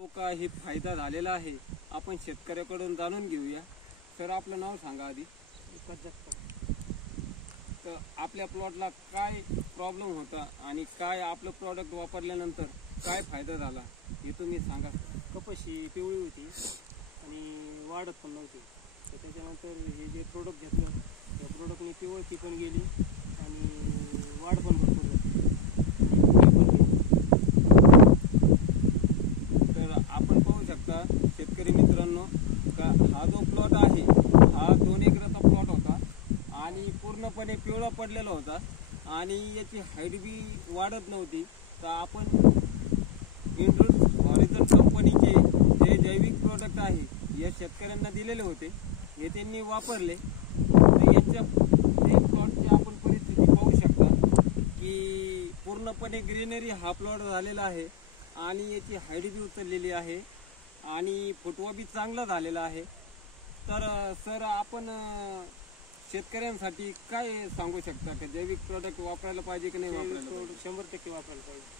तो काही फायदा झालेला आहे आपण शेतकऱ्याकडून जाणून घेऊया। सर आपलं नाव सांगा आधी। तर आपल्या प्लॉटला काय प्रॉब्लेम होता आणि काय आपलं प्रोडक्ट वापरल्यानंतर काय फायदा झाला हे तुम्ही सांगा। कपाशी पिवळी होती आणि वाढत पण नव्हती, तर त्याच्यानंतर हे जे प्रोडक्ट घेतलं त्या प्रोडक्टने पिवळती पण गेली आणि वाढ पण भरपूर झाली। तर आपण पाहू शकता शेतकरी मित्रांनो का हा जो प्लॉट आहे हा 2 एकराचा प्लॉट होता आणि पूर्णपणे पिवळा पडलेला होता आणि याची हाईट बी वाढत नव्हती। तर आपण हॉरिझॉन कंपनीचे जे जैविक प्रोडक्ट आहे या शेतकऱ्यांना दिलेले होते, हे त्यांनी वापरले। तर याच्या प्लॉटची आपण परिस्थिती पाहू शकता की पूर्णपणे ग्रीनरी हा प्लॉट झालेला आहे आणि याची हाईट बी उचललेली आहे आणि फुटवा बी चांगला झालेला आहे। तर सर आपण शेतकऱ्यांसाठी काय सांगू शकता की जैविक प्रोडक्ट वापरायला पाहिजे की नाही वापरायला पाहिजे? 100% वापरायला पाहिजे।